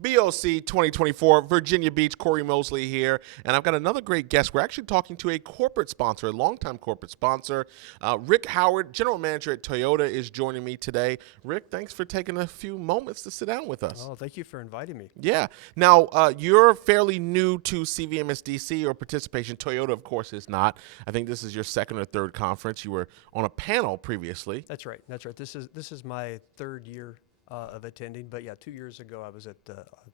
BOC 2024, Virginia Beach, Corey Mosley here, and I've got another great guest. We're actually talking to a corporate sponsor, a longtime corporate sponsor. Rick Howard, General Manager at Toyota, is joining me today. Rick, thanks for taking a few moments to sit down with us. Oh, thank you for inviting me. Yeah. Now, you're fairly new to CVMSDC or participation. Toyota, of course, is not. I think this is your second or third conference. You were on a panel previously. That's right. That's right. This is my third year of attending, but yeah, 2 years ago I was at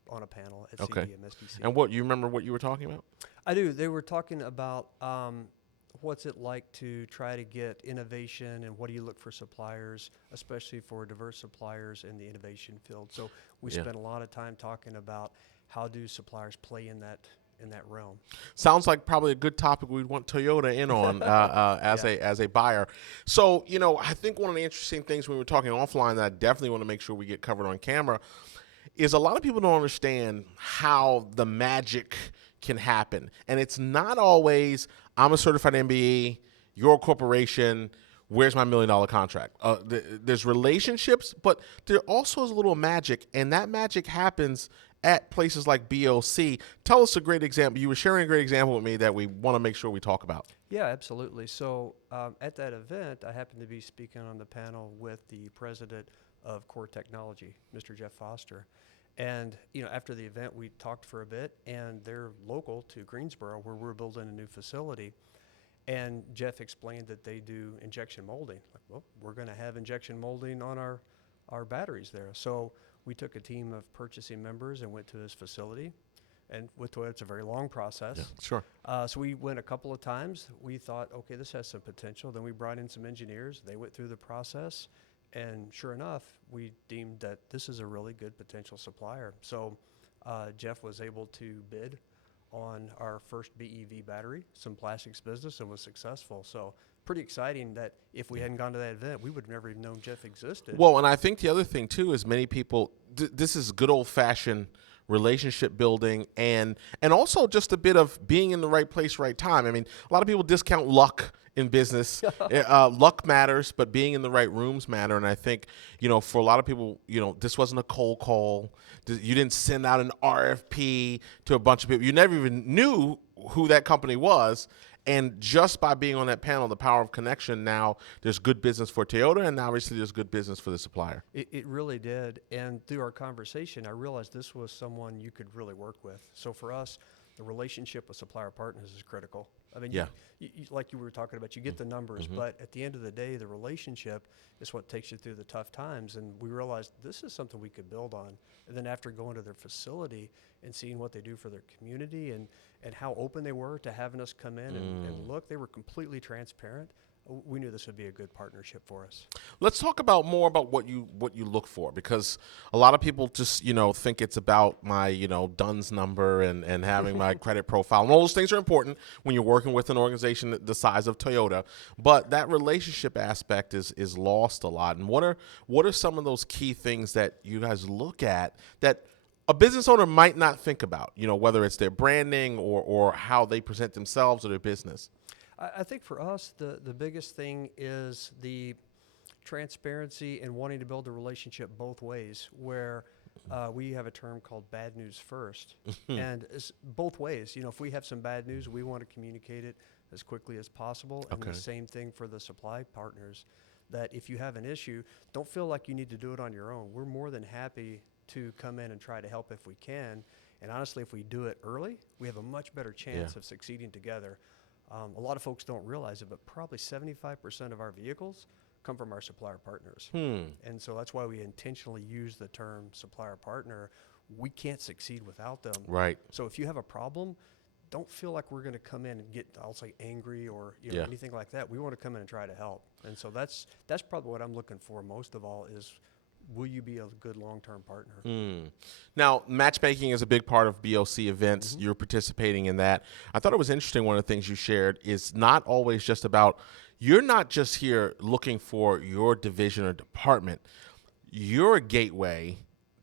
on a panel at CVMSDC. And you remember what you were talking about? I do. They were talking about what's it like to try to get innovation and what do you look for suppliers, especially for diverse suppliers in the innovation field. So we spent a lot of time talking about how do suppliers play in that realm. Sounds like probably a good topic we'd want Toyota in on as a buyer. So, I think one of the interesting things when we were talking offline that I definitely want to make sure we get covered on camera is a lot of people don't understand how the magic can happen. And it's not always, I'm a certified MBE, you're a corporation, where's my $1 million contract? There's relationships, but there also is a little magic, and that magic happens at places like BOC. Tell us a great example. You were sharing a great example with me that we want to make sure we talk about. Yeah, absolutely. So at that event, I happened to be speaking on the panel with the president of Core Technology, Mr. Jeff Foster. And after the event, we talked for a bit, and they're local to Greensboro, where we're building a new facility. And Jeff explained that they do injection molding. Like, well, we're going to have injection molding on our batteries there. So we took a team of purchasing members and went to his facility. And with Toyota, it's a very long process. Yeah, sure. So we went a couple of times. We thought, okay, this has some potential. Then we brought in some engineers. They went through the process. And sure enough, we deemed that this is a really good potential supplier. So Jeff was able to bid on our first BEV battery, some plastics business, and was successful. So pretty exciting that if we hadn't gone to that event, we would have never even known Jeff existed. Well, and I think the other thing too is many people, this is good old fashioned relationship building and also just a bit of being in the right place, right time. I mean, a lot of people discount luck in business. Luck matters, but being in the right rooms matter. And I think, for a lot of people, this wasn't a cold call. You didn't send out an RFP to a bunch of people. You never even knew who that company was. And just by being on that panel, the power of connection, now there's good business for Toyota, and obviously there's good business for the supplier. It really did. And through our conversation, I realized this was someone you could really work with. So for us, the relationship with supplier partners is critical. I mean, you, like you were talking about, you get the numbers, but at the end of the day, the relationship is what takes you through the tough times. And we realized this is something we could build on. And then after going to their facility and seeing what they do for their community and how open they were to having us come in and look, they were completely transparent. We knew this would be a good partnership for us. Let's talk about more about what you look for, because a lot of people just think it's about my DUNS number and having my credit profile, and all those things are important when you're working with an organization the size of Toyota. But that relationship aspect is lost a lot. And what are some of those key things that you guys look at that a business owner might not think about? Whether it's their branding or how they present themselves or their business. I think for us, the biggest thing is the transparency and wanting to build a relationship both ways, where we have a term called bad news first. And it's both ways. If we have some bad news, we want to communicate it as quickly as possible. And the same thing for the supply partners, that if you have an issue, don't feel like you need to do it on your own. We're more than happy to come in and try to help if we can. And honestly, if we do it early, we have a much better chance of succeeding together. A lot of folks don't realize it, but probably 75% of our vehicles come from our supplier partners. And so that's why we intentionally use the term supplier partner. We can't succeed without them. Right. So if you have a problem, don't feel like we're going to come in and get, I'll say, angry or anything like that. We want to come in and try to help. And so that's probably what I'm looking for most of all is, will you be a good long-term partner? Now, matchmaking is a big part of BOC events. You're participating in that. I thought it was interesting, one of the things you shared is not always just about, you're not just here looking for your division or department. You're a gateway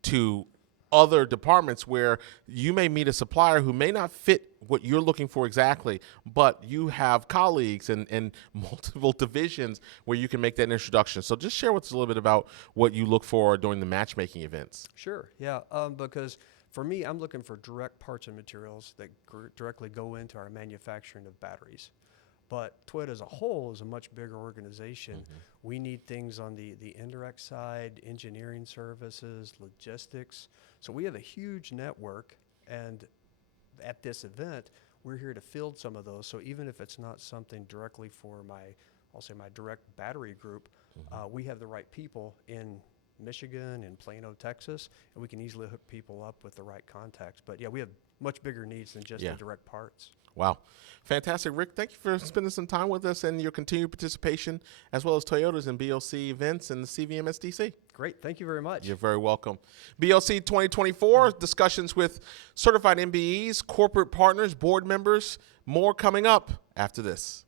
to other departments where you may meet a supplier who may not fit what you're looking for exactly, but you have colleagues and multiple divisions where you can make that introduction. So just share with us a little bit about what you look for during the matchmaking events. Sure, yeah, because For me, I'm looking for direct parts and materials that directly go into our manufacturing of batteries. But Toyota as a whole is a much bigger organization. We need things on the indirect side, engineering services, logistics. So we have a huge network, and at this event, we're here to field some of those. So even if it's not something directly for I'll say my direct battery group, we have the right people in Michigan and Plano, Texas, and we can easily hook people up with the right contacts. But yeah, we have much bigger needs than just the direct parts. Wow. Fantastic. Rick, thank you for spending some time with us and your continued participation, as well as Toyota's and BOC events and the CVMSDC. Great. Thank you very much. You're very welcome. BOC 2024, discussions with certified MBEs, corporate partners, board members, more coming up after this.